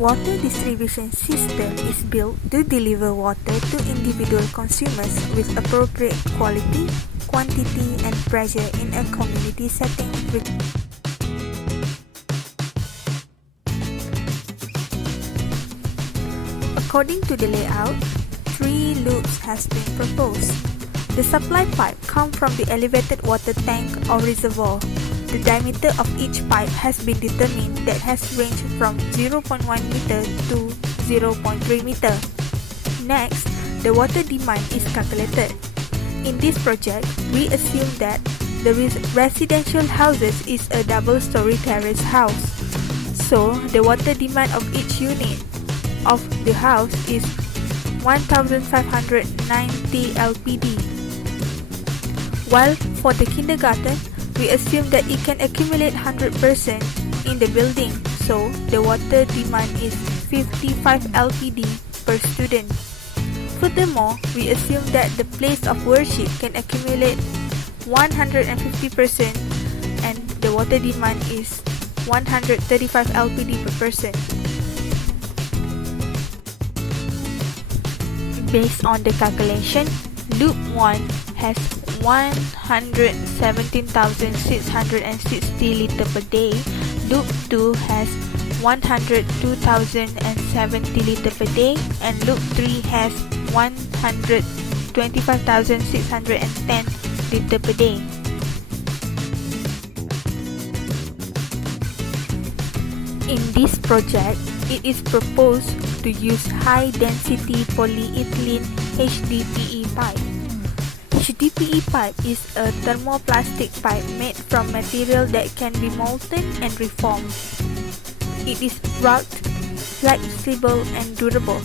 Water distribution system is built to deliver water to individual consumers with appropriate quality, quantity, and pressure in a community setting. According to the layout, 3 loops has been proposed. The supply pipe comes from the elevated water tank or reservoir. The diameter of each pipe has been determined that has ranged from 0.1 meter to 0.3 meter. Next, the water demand is calculated. In this project, we assume that the residential houses is a double-story terrace house. So, the water demand of each unit of the house is 1,590 LPD. While for the kindergarten, we assume that it can accumulate 100% in the building, so the water demand is 55 LPD per student. Furthermore, we assume that the place of worship can accumulate 150% and the water demand is 135 LPD per person. Based on the calculation, Loop 1 has 117,660 liter per day, Loop 2 has 102,070 liter per day, and Loop 3 has 125,610 liter per day. In this project, it is proposed to use high-density polyethylene HDPE pipe. HDPE pipe is a thermoplastic pipe made from material that can be molten and reformed. It is rugged, flexible, and durable.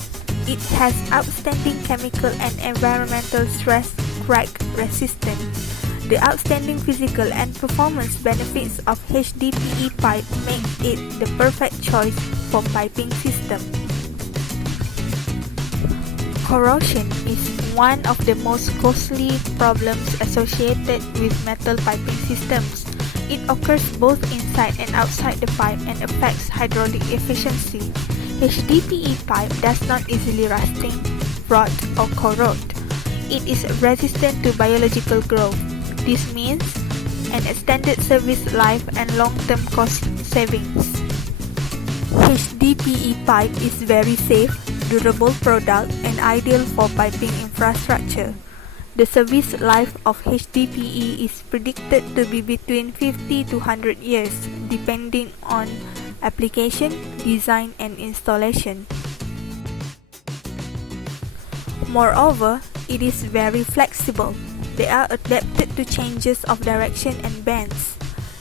It has outstanding chemical and environmental stress crack resistance. The outstanding physical and performance benefits of HDPE pipe make it the perfect choice for piping system. Corrosion is one of the most costly problems associated with metal piping systems. It occurs both inside and outside the pipe and affects hydraulic efficiency. HDPE pipe does not easily rusting, rot, or corrode. It is resistant to biological growth. This means an extended service life and long-term cost savings. HDPE pipe is very safe, durable product and ideal for piping infrastructure. The service life of HDPE is predicted to be between 50 to 100 years, depending on application, design, and installation. Moreover, it is very flexible. They are adapted to changes of direction and bends.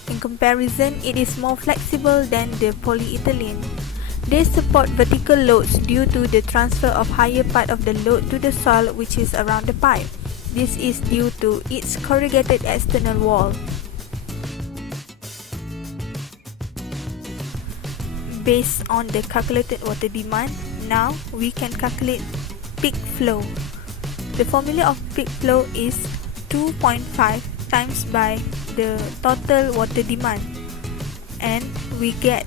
In comparison, it is more flexible than the polyethylene. They support vertical loads due to the transfer of higher part of the load to the soil which is around the pipe. This is due to its corrugated external wall. Based on the calculated water demand, now we can calculate peak flow. The formula of peak flow is 2.5 times by the total water demand, and we get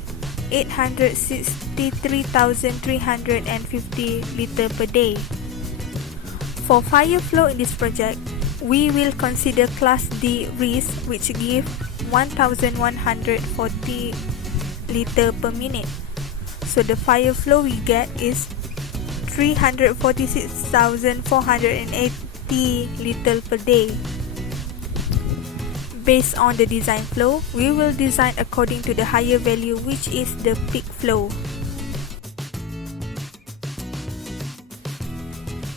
863,350 liter per day. For fire flow in this project, we will consider Class D risk, which give 1,140 liter per minute. So the fire flow we get is 346,480 liter per day. Based on the design flow, we will design according to the higher value, which is the peak flow.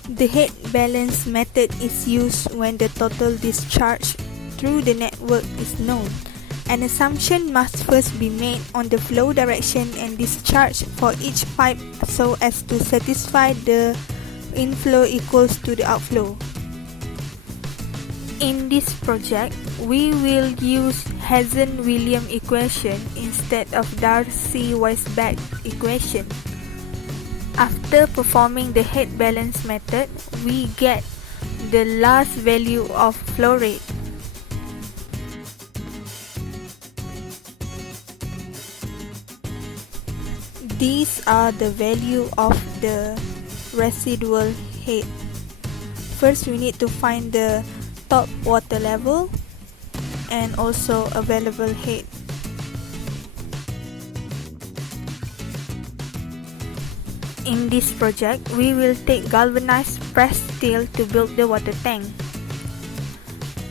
The head balance method is used when the total discharge through the network is known. An assumption must first be made on the flow direction and discharge for each pipe so as to satisfy the inflow equals to the outflow. In this project, we will use Hazen-Williams equation instead of Darcy-Weisbach equation. After performing the head balance method, we get the last value of flow rate. These are the value of the residual head. First, we need to find the top water level and also available head. In this project, we will take galvanized pressed steel to build the water tank.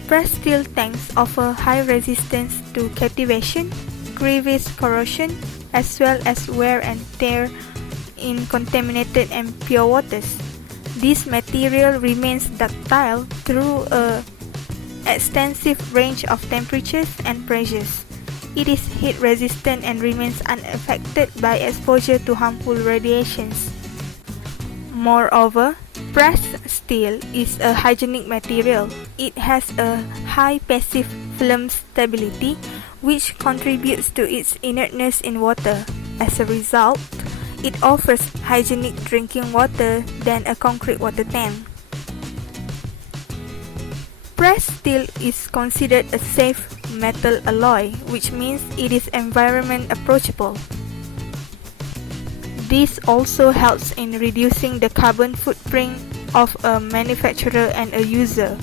Pressed steel tanks offer high resistance to captivation, crevice corrosion, as well as wear and tear in contaminated and pure waters. This material remains ductile through an extensive range of temperatures and pressures. It is heat resistant and remains unaffected by exposure to harmful radiations. Moreover, pressed steel is a hygienic material. It has a high passive film stability, which contributes to its inertness in water. As a result, it offers hygienic drinking water than a concrete water tank. Pressed steel is considered a safe metal alloy, which means it is environment approachable. This also helps in reducing the carbon footprint of a manufacturer and a user.